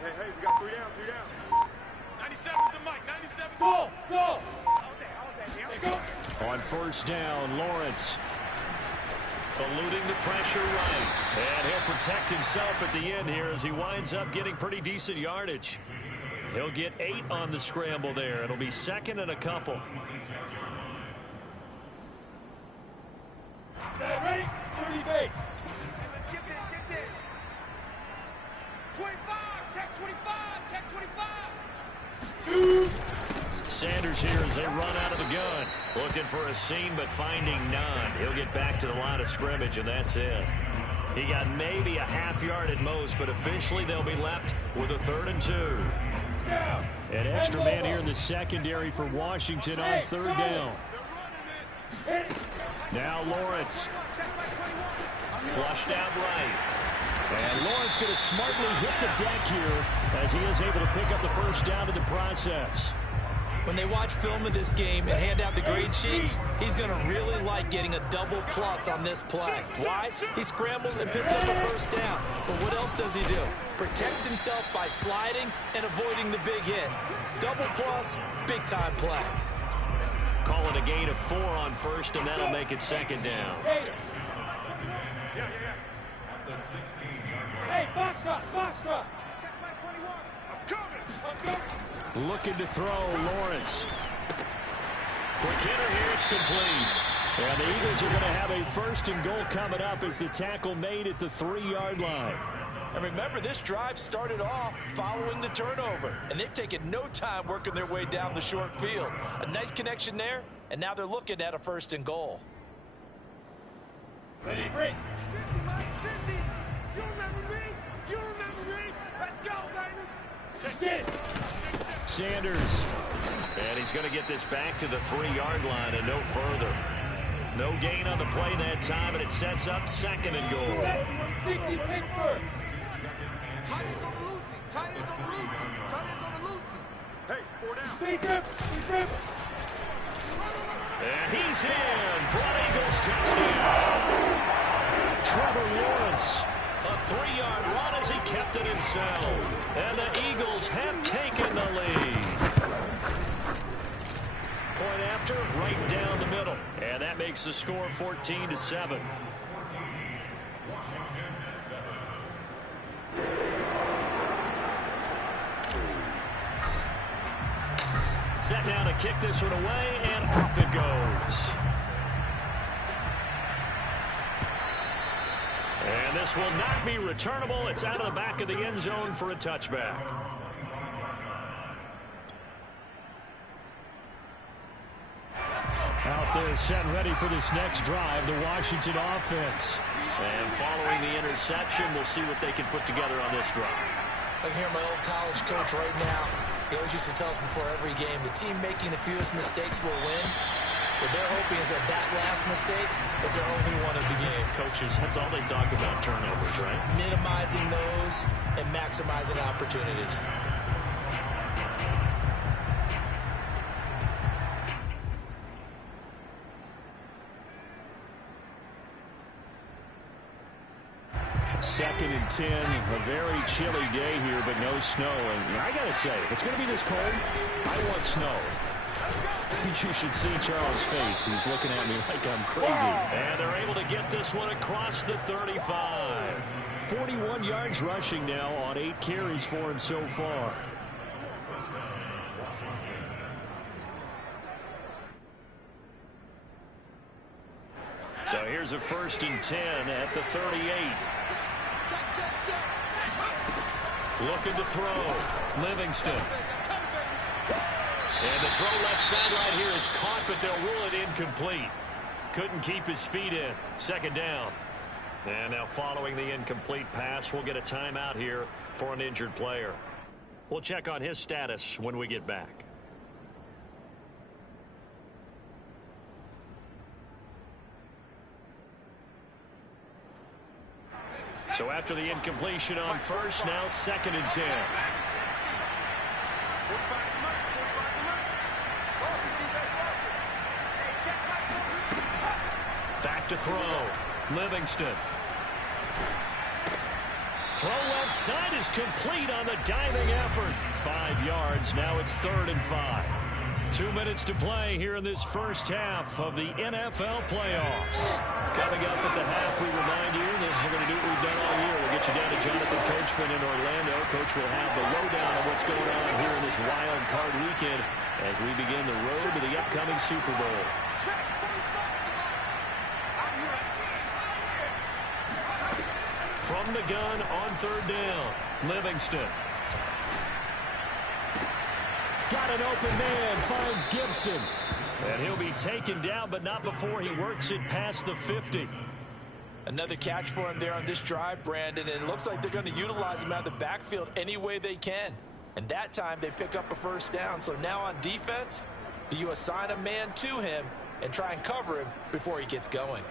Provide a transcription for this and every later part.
Hey, we got three down. 97's the mic, 97. Go! On first down, Lawrence eluding the pressure right. And he'll protect himself at the end here as he winds up getting pretty decent yardage. He'll get 8 on the scramble there. It'll be second and a couple. Set, ready? 30 base. Let's get this. 25, check 25, check 25. Shoot! Sanders here as they run out of the gun. Looking for a seam, but finding none. He'll get back to the line of scrimmage, and that's it. He got maybe a half yard at most, but officially they'll be left with a 3rd and 2. An extra man here in the secondary for Washington on 3rd down. Now Lawrence. Flushed out right. And Lawrence going to smartly hit the deck here as he is able to pick up the first down in the process. When they watch film of this game and hand out the grade sheets, he's going to really like getting a double plus on this play. Why? He scrambles and picks up a first down. But what else does he do? Protects himself by sliding and avoiding the big hit. Double plus, big-time play. Call it a gain of 4 on first, and that'll make it 2nd down. Hey, box drop. Check my 21. I'm coming. Looking to throw, Lawrence. Quick hitter here, it's complete. And the Eagles are going to have a 1st and goal coming up as the tackle made at the 3-yard line. And remember, this drive started off following the turnover. And they've taken no time working their way down the short field. A nice connection there, and now they're looking at a 1st and goal. Ready, break. 50, Mike, 50. You remember me? Let's go, baby. Check it. Sanders. And he's going to get this back to the 3-yard line and no further. No gain on the play that time, and it sets up 2nd and goal. 160, Pittsburgh. Tight ends on the Lucy. Hey, 4 down. Stay grip. And he's in for an Eagles touchdown. Trevor Lawrence. A 3-yard run as he kept it himself. And the Eagles have taken the lead. Point after, right down the middle. And that makes the score 14-7. Set now to kick this one away, and off it goes. And this will not be returnable. It's out of the back of the end zone for a touchback. Out there set ready for this next drive, the Washington offense. And following the interception, we'll see what they can put together on this drive. I can hear my old college coach right now. He always used to tell us before every game, the team making the fewest mistakes will win. What they're hoping is that last mistake is their only one of the game. Coaches, that's all they talk about, turnovers, right? Minimizing those and maximizing opportunities. Second and 10, a very chilly day here, but no snow. And I got to say, if it's going to be this cold, I want snow. You should see Charles' face. He's looking at me like I'm crazy. And they're able to get this one across the 35. 41 yards rushing now on 8 carries for him so far. So here's a 1st and 10 at the 38. Looking to throw. Livingston. And the throw left sideline here is caught, but they'll rule it incomplete. Couldn't keep his feet in. 2nd down. And now following the incomplete pass, we'll get a timeout here for an injured player. We'll check on his status when we get back. So after the incompletion on first, now 2nd and 10. Back to throw. Livingston. Throw left side is complete on the diving effort. 5 yards. Now it's 3rd and 5. 2 minutes to play here in this first half of the NFL playoffs. Coming up at the half, we remind you that we're going to do what we've done all year. We'll get you down to Jonathan Coachman in Orlando. Coach will have the lowdown on what's going on here in this wild card weekend as we begin the road to the upcoming Super Bowl. From the gun on 3rd down, Livingston. Got an open man, finds Gibson. And he'll be taken down, but not before he works it past the 50. Another catch for him there on this drive, Brandon, and it looks like they're going to utilize him out of the backfield any way they can. And that time they pick up a 1st down. So now on defense, do you assign a man to him and try and cover him before he gets going?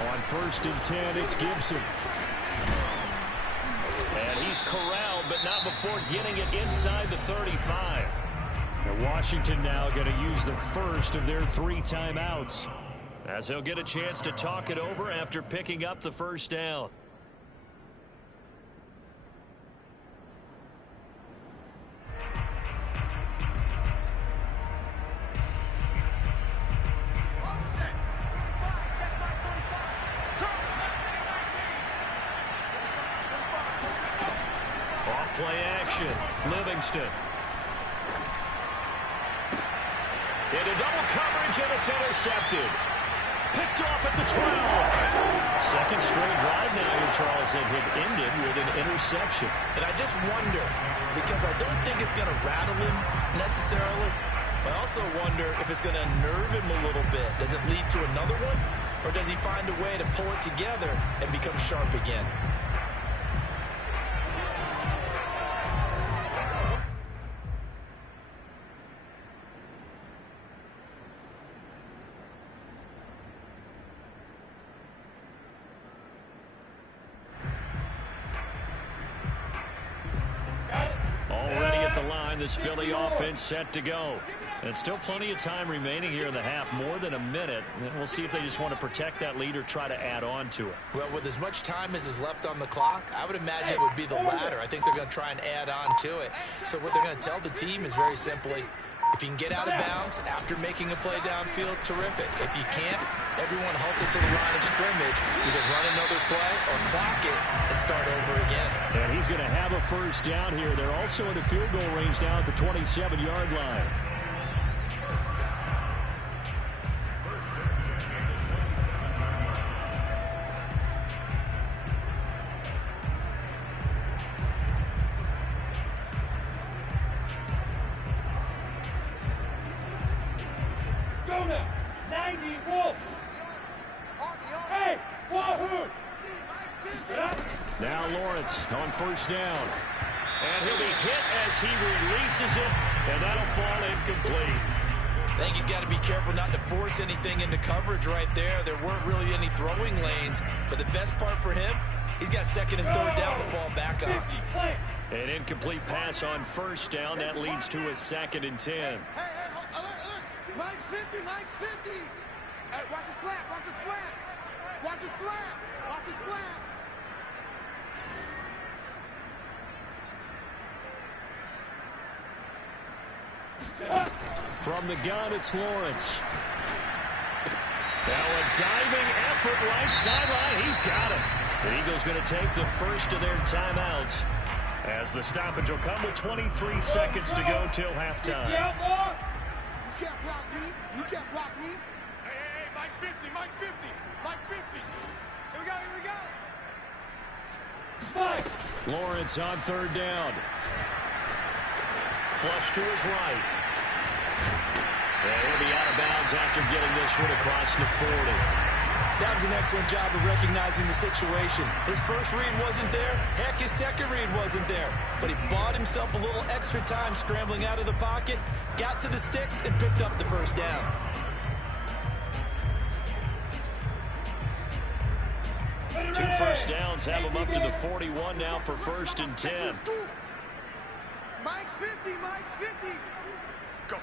On 1st and 10, it's Gibson. And he's corralled, but not before getting it inside the 35. And Washington now going to use the first of their 3 timeouts, as he'll get a chance to talk it over after picking up the 1st down. Play action. Livingston. Into double coverage, and it's intercepted. Picked off at the 12. Second straight drive now here, Charles, that had ended with an interception. And I just wonder, because I don't think it's going to rattle him necessarily, but I also wonder if it's going to unnerve him a little bit. Does it lead to another one, or does he find a way to pull it together and become sharp again? This Philly offense set to go. And still plenty of time remaining here in the half, more than a minute. And we'll see if they just want to protect that lead or try to add on to it. Well, with as much time as is left on the clock, I would imagine it would be the latter. I think they're going to try and add on to it. So what they're going to tell the team is very simply, if you can get out of bounds after making a play downfield, terrific. If you can't, everyone hustle to the line of scrimmage, either run another play or clock it and start over again. And he's going to have a 1st down here. They're also in the field goal range now at the 27-yard line. Go now. 90 Wolf. Hey, Wahoo. Now Lawrence on 1st down. And he'll be hit as he releases it, and that'll fall incomplete. I think he's got to be careful not to force anything into coverage right there. There weren't really any throwing lanes, but the best part for him, he's got 2nd and 3rd down to fall back on. An incomplete pass on 1st down. That leads to a 2nd and 10. Hey, alert. Mike's 50, Mike's 50. Hey, watch his slant, watch his slant. Watch his slant, watch his slant. From the gun, it's Lawrence. Now a diving effort right sideline. He's got it. The Eagles going to take the first of their timeouts as the stoppage will come with 23 seconds to go till halftime. You can't block me. You can't block me. Hey, Mike 50, Mike 50, Mike 50. Here we go. Lawrence on 3rd down. Flush to his right. And he'll be out of bounds after getting this one across the 40. That was an excellent job of recognizing the situation. His first read wasn't there. Heck, his second read wasn't there. But he bought himself a little extra time scrambling out of the pocket, got to the sticks, and picked up the 1st down. 2 first downs have them up to the 41 now for 1st and 10. Mike's 50, Mike's 50. Go.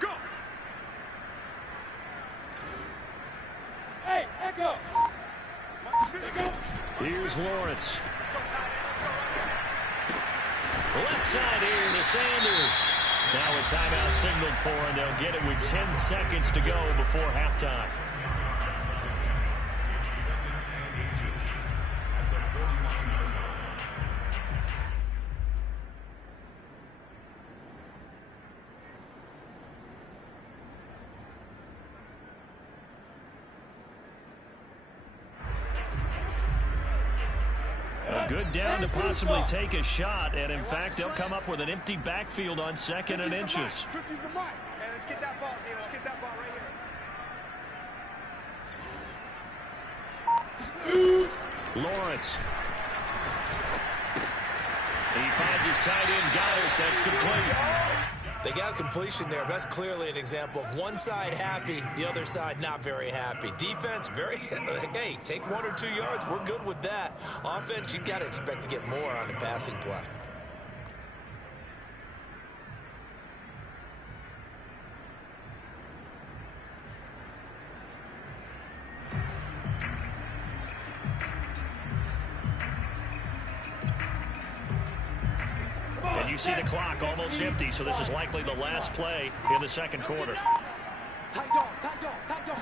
Go. Hey, Echo. Here's Lawrence. Left side here to Sanders. Now a timeout signaled for, and they'll get it with 10 seconds to go before halftime. A good down to possibly take a shot, and in fact, they'll come up with an empty backfield on 2nd and inches. 50's the mark. Hey, let's get that ball here. Let's get that ball right here. Lawrence. He finds his tight end, Goddard. That's complete. They got a completion there. That's clearly an example of one side happy, the other side not very happy. Defense, very, hey, take 1 or 2 yards. We're good with that. Offense, you got to expect to get more on the passing play. And you see the clock almost empty, so this is likely the last play in the 2nd quarter. Tight dog, tight dog, tight dog.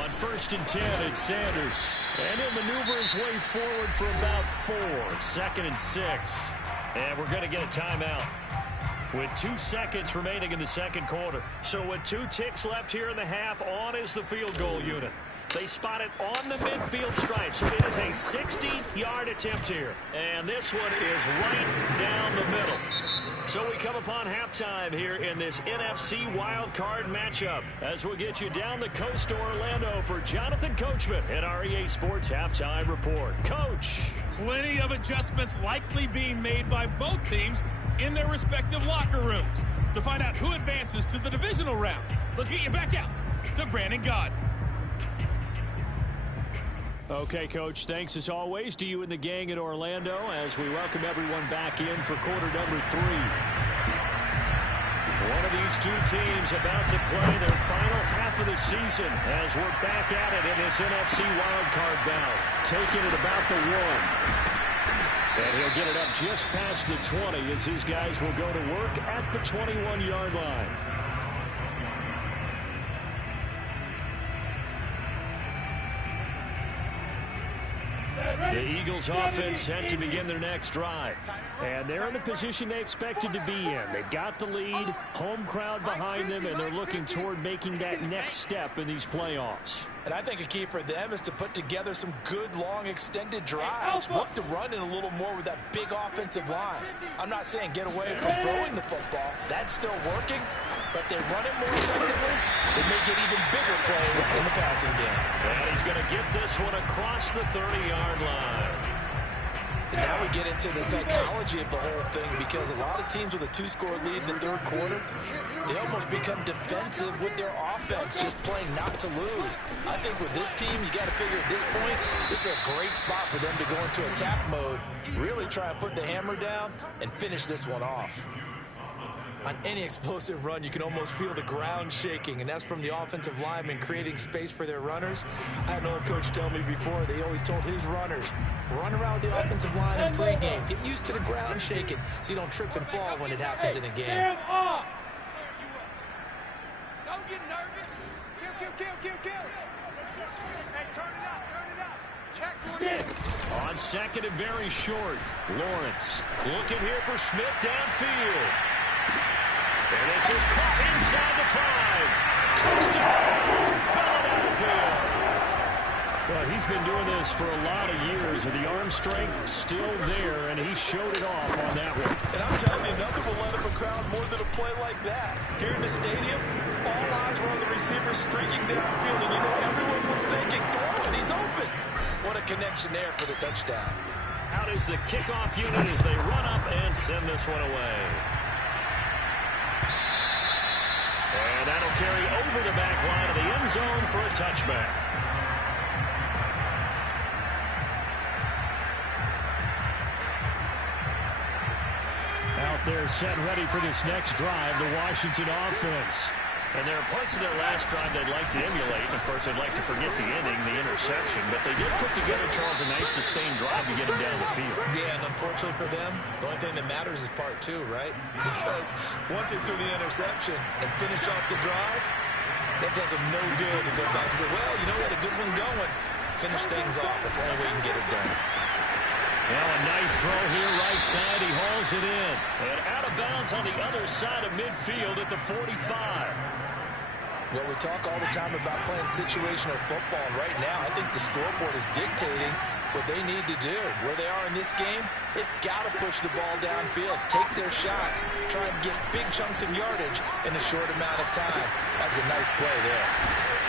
On 1st and 10, it's Sanders. And he'll maneuver his way forward for about 4. 2nd and 6. And we're going to get a timeout with 2 seconds remaining in the 2nd quarter. So with 2 ticks left here in the half, on is the field goal unit. They spot it on the midfield stripe, so it is a 60-yard attempt here. And this one is right down the middle. So we come upon halftime here in this NFC wildcard matchup as we get you down the coast to Orlando for Jonathan Coachman at our EA Sports Halftime Report. Coach. Plenty of adjustments likely being made by both teams in their respective locker rooms. To find out who advances to the divisional round, let's get you back out to Brandon Gaud. Okay, Coach, thanks as always to you and the gang in Orlando as we welcome everyone back in for quarter number 3. One of these 2 teams about to play their final half of the season as we're back at it in this NFC wildcard bout. Taking it about the 1. And he'll get it up just past the 20 as his guys will go to work at the 21-yard line. The Eagles offense set to begin their next drive. And they're in the position they expected to be in. They've got the lead, home crowd behind them, and they're looking toward making that next step in these playoffs. And I think a key for them is to put together some good, long, extended drives. Look to run in a little more with that big offensive line. I'm not saying get away from throwing the football. That's still working. But they run it more effectively, they may get even bigger plays in the passing game. And he's going to get this one across the 30-yard line. And now we get into the psychology of the whole thing, because a lot of teams with a 2-score lead in the 3rd quarter, they almost become defensive with their offense, just playing not to lose. I think with this team, you got to figure at this point, this is a great spot for them to go into attack mode, really try and put the hammer down and finish this one off. On any explosive run, you can almost feel the ground shaking, and that's from the offensive linemen creating space for their runners. I had an old coach tell me before, they always told his runners, run around the offensive line in pregame. Get used to the ground shaking so you don't trip and fall when it happens in a game. Don't get nervous. Kill. Hey, turn it up. Check one in. On 2nd and very short, Lawrence looking here for Smith downfield. And this is caught inside the 5. Touchdown, Philadelphia. Well, he's been doing this for a lot of years, and the arm strength still there, and he showed it off on that one. And I'm telling you, nothing will let up a crowd more than a play like that. Here in the stadium, all eyes were on the receiver streaking downfield, and you know everyone was thinking, throw it, he's open. What a connection there for the touchdown. Out is the kickoff unit as they run up and send this one away. And that'll carry over the back line of the end zone for a touchback. They're set ready for this next drive, the Washington offense. And there are parts of their last drive they'd like to emulate. And, of course, they'd like to forget the inning, the interception. But they did put together, Charles, a nice sustained drive to get him down the field. Yeah, and unfortunately for them, the only thing that matters is part two, right? Because once they threw the interception and finished off the drive, that does them no good to go back and say, well, you know, we had a good one going. Finish things off. That's the only way you can get it done. Well, a nice throw here, right side. He hauls it in. And out of bounds on the other side of midfield at the 45. Well, we talk all the time about playing situational football. And right now, I think the scoreboard is dictating what they need to do. Where they are in this game, they've got to push the ball downfield, take their shots, try and get big chunks of yardage in a short amount of time. That was a nice play there.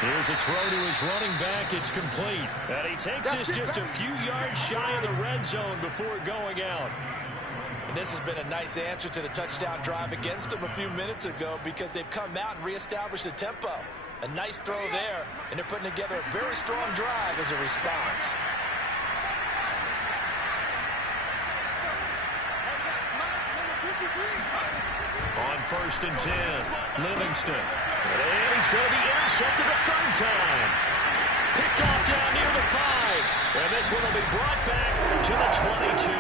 Here's a throw to his running back. It's complete. And he takes us just a few yards shy of the red zone before going out. And this has been a nice answer to the touchdown drive against them a few minutes ago because they've come out and reestablished the tempo. A nice throw there, and they're putting together a very strong drive as a response. On 1st and 10, Livingston. And he's going to be intercepted a third time. Picked off down near the 5. And this one will be brought back to the 22.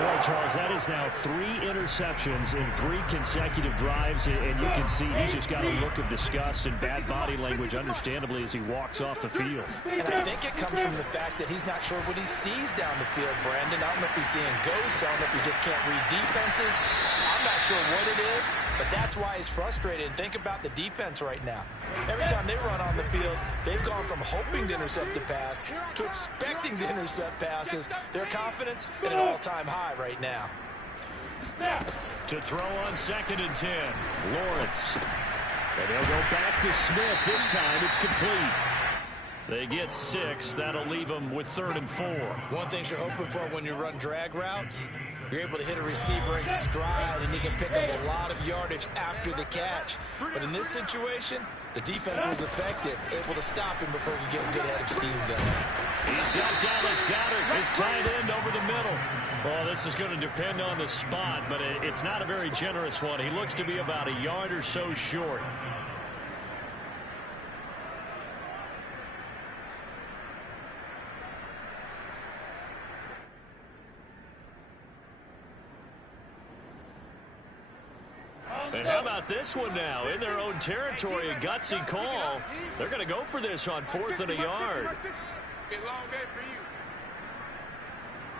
Well, Charles, that is now 3 interceptions in 3 consecutive drives, and you can see he's just got a look of disgust and bad body language, understandably, as he walks off the field. And I think it comes from the fact that he's not sure what he sees down the field, Brandon. I don't know if he's seeing ghosts. I don't know if he just can't read defenses. I'm not sure what it is, but that's why he's frustrated. And think about the defense right now. Every time they run on the field, they've gone from hoping to intercept the pass to expecting to intercept passes. Their confidence at an all-time high right now. To throw on 2nd and 10, Lawrence. And they'll go back to Smith. This time it's complete. They get 6. That'll leave them with 3rd and 4. One thing you're hoping for when you run drag routes, you're able to hit a receiver in stride, and he can pick up a lot of yardage after the catch. But in this situation, the defense was effective, able to stop him before he could get a good head of steam going. He's got Dallas Goedert, his tight end, over the middle. Well, this is going to depend on the spot, but it's not a very generous one. He looks to be about a yard or so short. And how about this one now? In their own territory, a gutsy call. They're going to go for this on 4th and a yard. It's been a long day for you.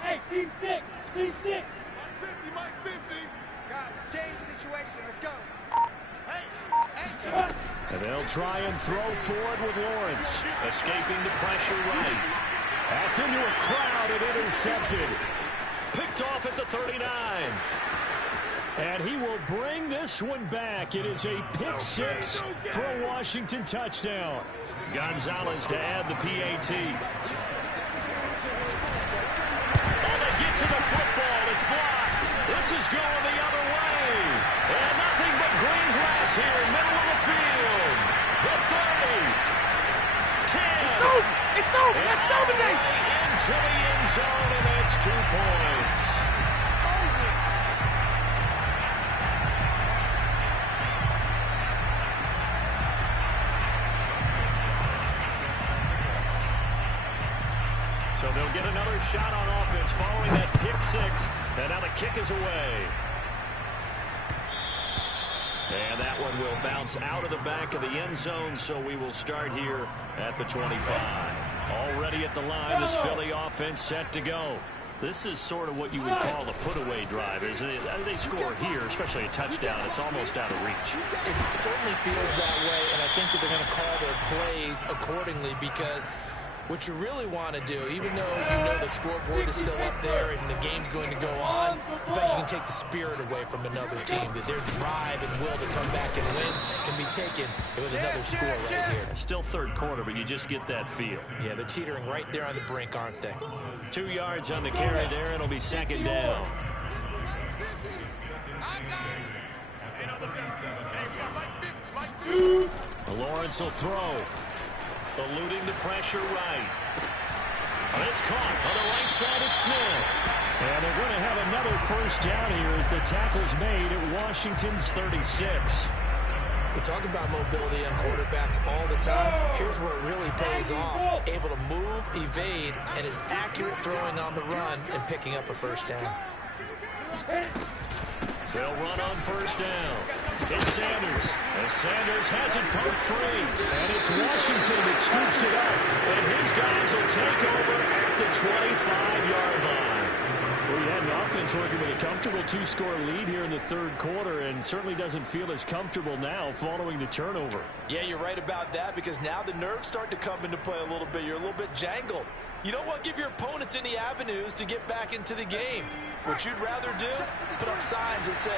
Hey, Team 6! Team 6! Mike 50. Guys, change the situation. Let's go. And they'll try and throw forward with Lawrence. Escaping the pressure right. That's into a crowd and intercepted. Picked off at the 39. And he will bring this one back. It is a pick 6 for a Washington touchdown. Gonzalez to add the PAT. Oh, they get to the football. It's blocked. This is going the other way. And nothing but green grass here, middle of the field. The 30. 10. It's over. It's over. Let's dominate. Into the end zone, and that's 2 points. So they'll get another shot on offense following that pick 6. And now the kick is away. And that one will bounce out of the back of the end zone, so we will start here at the 25. Already at the line, this Philly offense set to go. This is sort of what you would call a put-away drive, isn't it? They score here, especially a touchdown. It's almost out of reach. It certainly feels that way, and I think that they're going to call their plays accordingly because what you really want to do, even though you know the scoreboard is still up there and the game's going to go on, in fact, you can take the spirit away from another team, that their drive and will to come back and win can be taken with another score right here. Still 3rd quarter, but you just get that feel. Yeah, they're teetering right there on the brink, aren't they? 2 yards on the carry there. It'll be 2nd down. Lawrence will throw. Eluding the pressure right. And it's caught on the right side. It's Smith. And they're going to have another first down here as the tackle's made at Washington's 36. We talk about mobility on quarterbacks all the time. Here's where it really pays off. Able to move, evade, and is accurate throwing on the run and picking up a first down. They'll run on first down. It's Sanders. And Sanders has it poked free. And it's Washington that scoops it up. And his guys will take over at the 25-yard line. Well, you had an offense working with a comfortable two-score lead here in the third quarter and certainly doesn't feel as comfortable now following the turnover. Yeah, you're right about that because now the nerves start to come into play a little bit. You're a little bit jangled. You don't want to give your opponents any avenues to get back into the game. What you'd rather do, put up signs that say,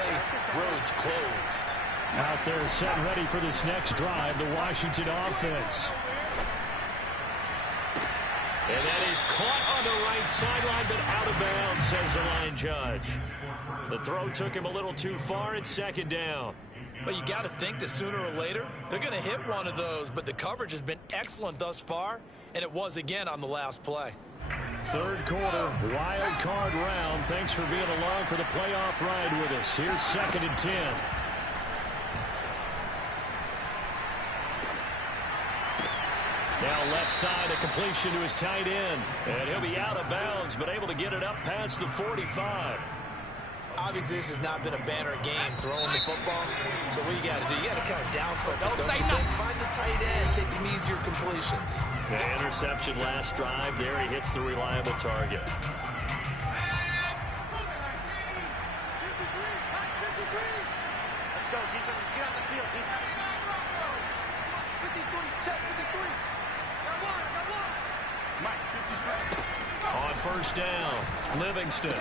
roads closed. Out there set ready for this next drive, the Washington offense. And that is caught on the right sideline, but out of bounds, says the line judge. The throw took him a little too far. It's second down. But you got to think that sooner or later, they're going to hit one of those. But the coverage has been excellent thus far, and it was again on the last play. Third quarter, wild card round. Thanks for being along for the playoff ride with us. Here's 2nd and 10. Now left side, a completion to his tight end. And he'll be out of bounds, but able to get it up past the 45. Obviously, this has not been a banner game throwing the football. So what you got to do, you got to kind of down focus, don't you think? Find the tight end, take some easier completions. The interception last drive. There he hits the reliable target. 53, Mike, 53. Let's go, defense. Let's get on the field. 53, check, 53. Got one. Mike, 53. On first down, Livingston.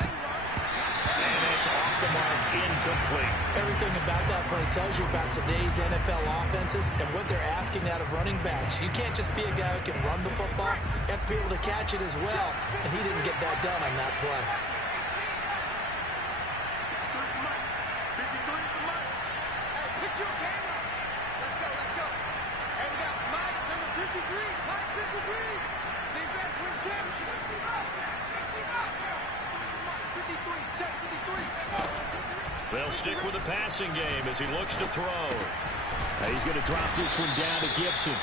And it's off the mark, incomplete. Everything about that play tells you about today's NFL offenses and what they're asking out of running backs. You can't just be a guy who can run the football. You have to be able to catch it as well, and he didn't get that done on that play. 53 for Mike. Hey, pick your game up. Let's go. Hey, we got Mike, number 53. Mike, 53. Defense wins championship. 53, check, 53. They'll stick with the passing game as he looks to throw. He's going to drop this one down to Gibson.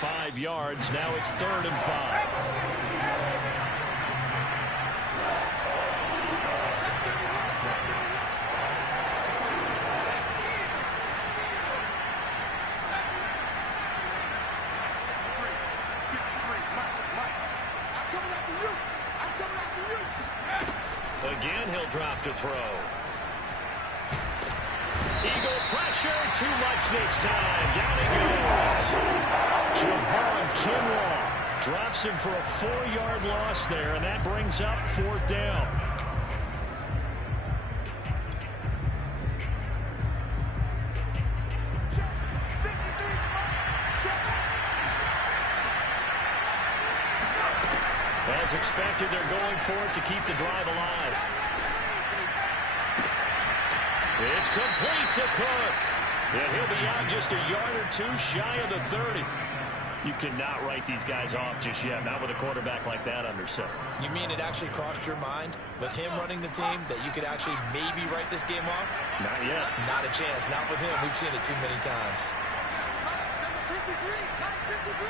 5 yards. Now it's 3rd and 5. Again, he'll drop to throw. Eagle pressure, too much this time. Down he goes. Javon Kinlaw drops him for a 4-yard loss there, and that brings up 4th down. As expected, they're going for it to keep the drive alive. It's complete to Cook. And he'll be out just a yard or two shy of the 30. You cannot write these guys off just yet, not with a quarterback like that under center. You mean it actually crossed your mind with him running the team that you could actually maybe write this game off? Not yet. Not a chance. Not with him. We've seen it too many times. Number 53, Mike, 53.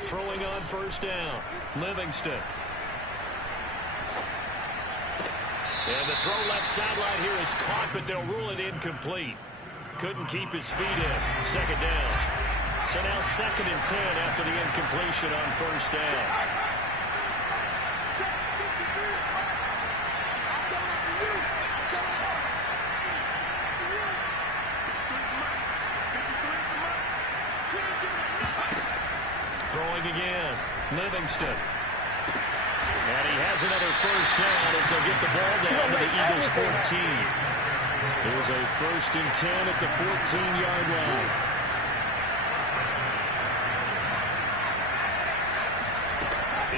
Throwing on first down, Livingston. And the throw left sideline here is caught, but they'll rule it incomplete. Couldn't keep his feet in. 2nd down. So now 2nd and 10 after the incompletion on first down. Throwing again, Livingston. And he has another first down as they'll get the ball down to the Eagles' 14. Here's a 1st and 10 at the 14-yard line.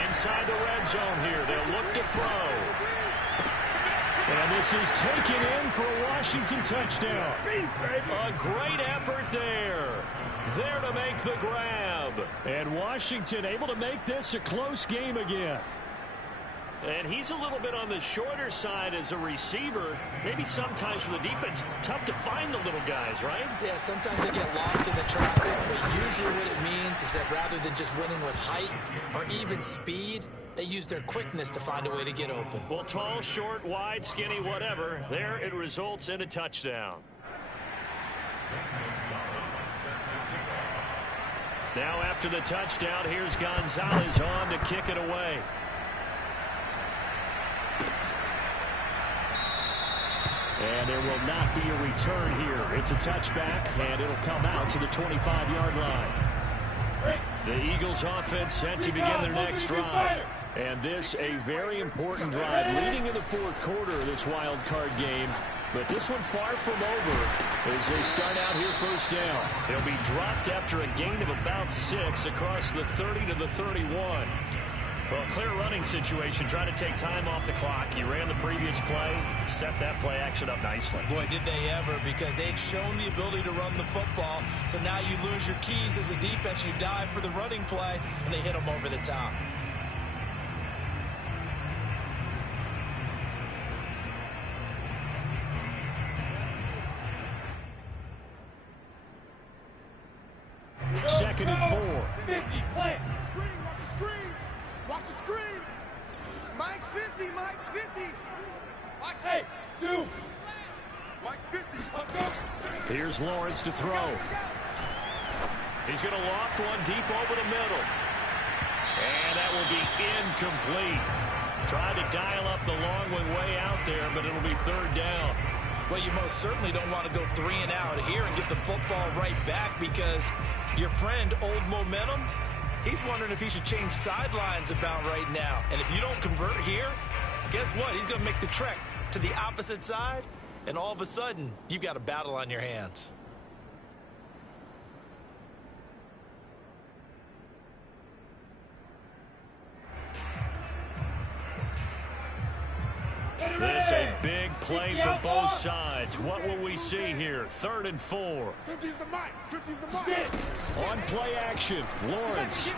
Inside the red zone here, they'll look to throw. And this is taken in for a Washington touchdown. A great effort there. There to make the grab. And Washington able to make this a close game again. And he's a little bit on the shorter side as a receiver. Maybe sometimes for the defense, tough to find the little guys, right? Yeah, sometimes they get lost in the traffic, but usually what it means is that rather than just winning with height or even speed, they use their quickness to find a way to get open. Well, tall, short, wide, skinny, whatever. There it results in a touchdown. Now after the touchdown, here's Gonzalez on to kick it away. And there will not be a return here. It's a touchback, and it'll come out to the 25-yard line. The Eagles offense set to begin their next drive. And this a very important drive leading in the fourth quarter of this wild card game. But this one far from over as they start out here first down. They'll be dropped after a gain of about 6 across the 30 to the 31. Well, clear running situation, trying to take time off the clock. He ran the previous play, set that play action up nicely. Boy, did they ever, because they'd shown the ability to run the football. So now you lose your keys as a defense. You dive for the running play, and they hit them over the top. Second and 4. 50, plant. Screen, watch the screen. Watch the screen. Mike's 50, Mike's 50. Hey, two. Mike's 50. Here's Lawrence to throw. He's going to loft one deep over the middle. And that will be incomplete. Tried to dial up the long one way out there, but it'll be third down. Well, you most certainly don't want to go 3 and out here and get the football right back, because your friend, Old Momentum, he's wondering if he should change sidelines about right now. And if you don't convert here, guess what? He's going to make the trek to the opposite side, and all of a sudden, you've got a battle on your hands. This a big play for both sides. What will we see here? 3rd and 4. 50's the Mike. 50's the Mike. On play action, Lawrence.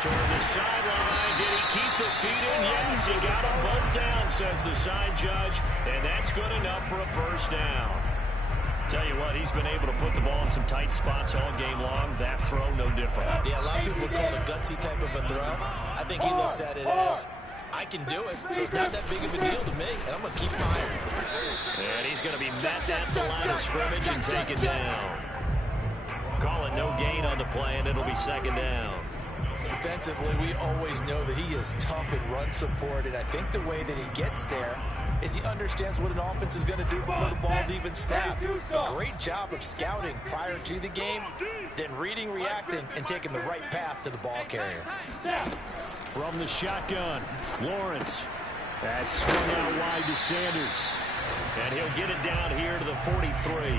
Toward the sideline. Did he keep the feet in? Yes, he got them both down, says the side judge. And that's good enough for a first down. Tell you what, he's been able to put the ball in some tight spots all game long. That throw, no different. Yeah, a lot of people would call it a gutsy type of a throw. I think he looks at it as, I can do it, so it's not that big of a deal to me, and I'm going to keep firing. And he's going to be met at the line of scrimmage and taken down. Call it no gain on the play, and it'll be second down. Defensively, we always know that he is tough in run support, and I think the way that he gets there is he understands what an offense is going to do before the ball's even snapped. Great job of scouting prior to the game, then reading, reacting, and taking the right path to the ball carrier. From the shotgun, Lawrence. That's swung out wide to Sanders. And he'll get it down here to the 43.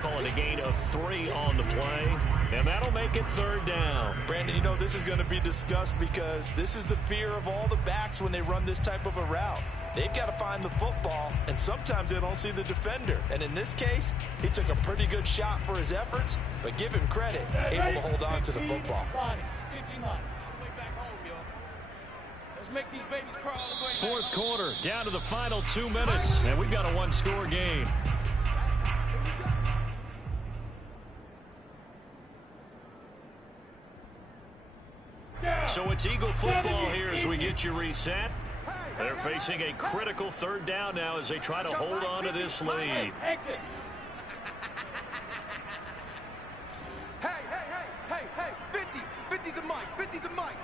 Calling a gain of 3 on the play. And that'll make it 3rd down. Brandon, you know this is going to be discussed because this is the fear of all the backs when they run this type of a route. They've got to find the football, and sometimes they don't see the defender. And in this case, he took a pretty good shot for his efforts, but give him credit, able to hold on to the football. Let's make these babies crawl all the way. Fourth quarter, down to the final 2 minutes, and we've got a one-score game. So it's Eagle football here as we get you reset. They're facing a critical 3rd down now as they try to hold on to this lead. Exit. Hey, 50. 50's the Mike. 50's the Mike.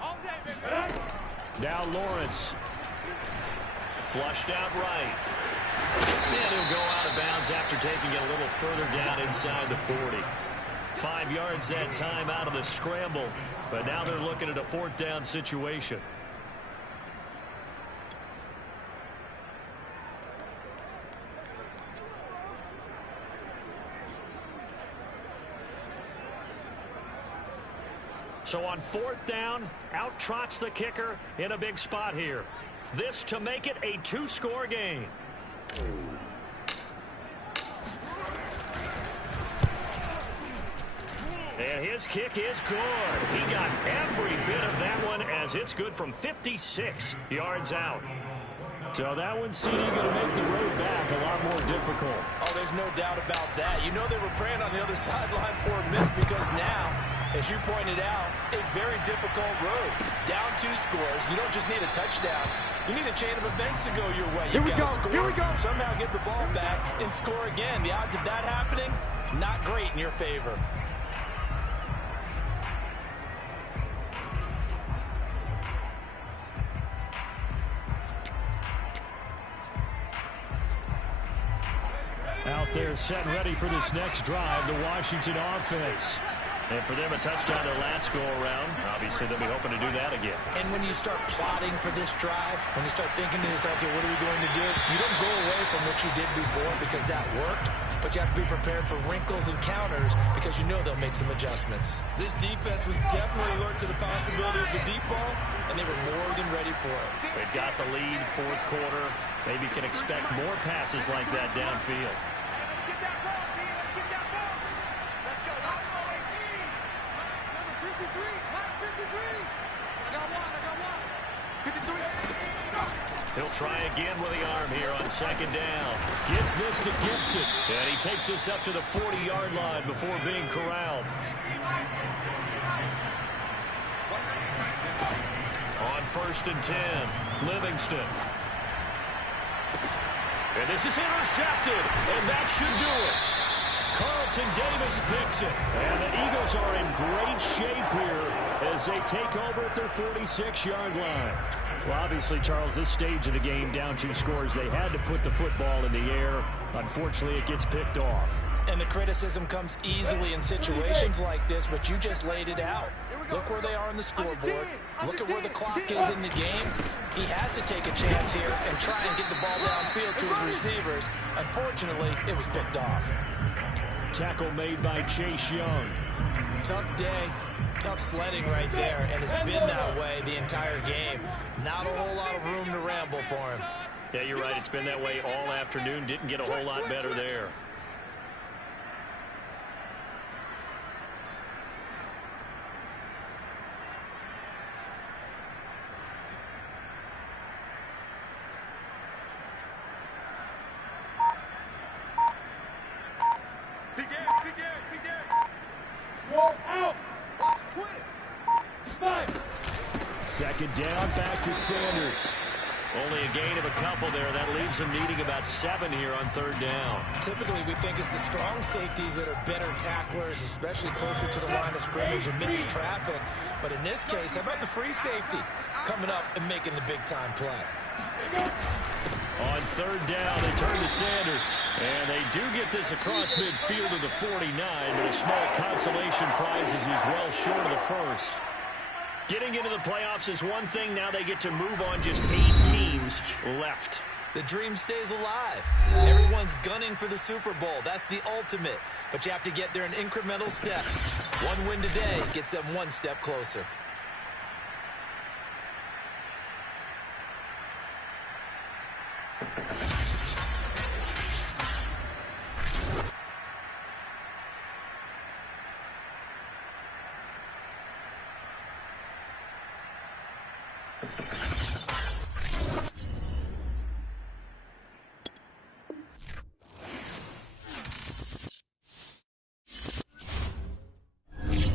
All day, baby. Now Lawrence. Flushed out right. And he'll go out of bounds after taking it a little further down inside the 40. 5 yards that time out of the scramble. But now they're looking at a 4th down situation. So on 4th down, out trots the kicker in a big spot here. This to make it a 2-score game. And his kick is good. He got every bit of that one as it's good from 56 yards out. So that one's CD going to make the road back a lot more difficult. Oh, there's no doubt about that. You know they were praying on the other sideline for a miss because now, as you pointed out, a very difficult road. Down 2 scores. You don't just need a touchdown. You need a chain of events to go your way. You've got to score, Here we go. somehow get the ball back, and score again. The odds of that happening, not great in your favor. Out there set and ready for this next drive, the Washington offense. And for them, a touchdown their last go-around. Obviously, they'll be hoping to do that again. And when you start plotting for this drive, when you start thinking to yourself, okay, what are we going to do? You don't go away from what you did before because that worked, but you have to be prepared for wrinkles and counters because you know they'll make some adjustments. This defense was definitely alert to the possibility of the deep ball, and they were more than ready for it. They've got the lead, 4th quarter. Maybe can expect more passes like that downfield. He'll try again with the arm here on 2nd down. Gets this to Gibson. And he takes this up to the 40-yard line before being corralled. On 1st and 10, Livingston. And this is intercepted. And that should do it. Carlton Davis picks it. And the Eagles are in great shape here as they take over at their 46-yard line. Well, obviously, Charles, this stage of the game, down 2 scores, they had to put the football in the air. Unfortunately, it gets picked off. And the criticism comes easily in situations like this, but you just laid it out. Look where they are on the scoreboard. Look at where the clock is in the game. He has to take a chance here and try and get the ball downfield to his receivers. Unfortunately, it was picked off. Tackle made by Chase Young. Tough day, tough sledding right there, and it's been that way the entire game. Not a whole lot of room to ramble for him. Yeah, you're right. It's been that way all afternoon. Didn't get a whole lot better there. Second down, back to Sanders. Only a gain of a couple there. That leaves them needing about 7 here on 3rd down. Typically, we think it's the strong safeties that are better tacklers, especially closer to the line of scrimmage amidst traffic. But in this case, how about the free safety coming up and making the big-time play? On 3rd down, they turn to Sanders. And they do get this across midfield to the 49, but a small consolation prize as he's well short of the first. Getting into the playoffs is one thing. Now they get to move on. Just 8 teams left. The dream stays alive. Everyone's gunning for the Super Bowl. That's the ultimate. But you have to get there in incremental steps. One win today gets them 1 step closer.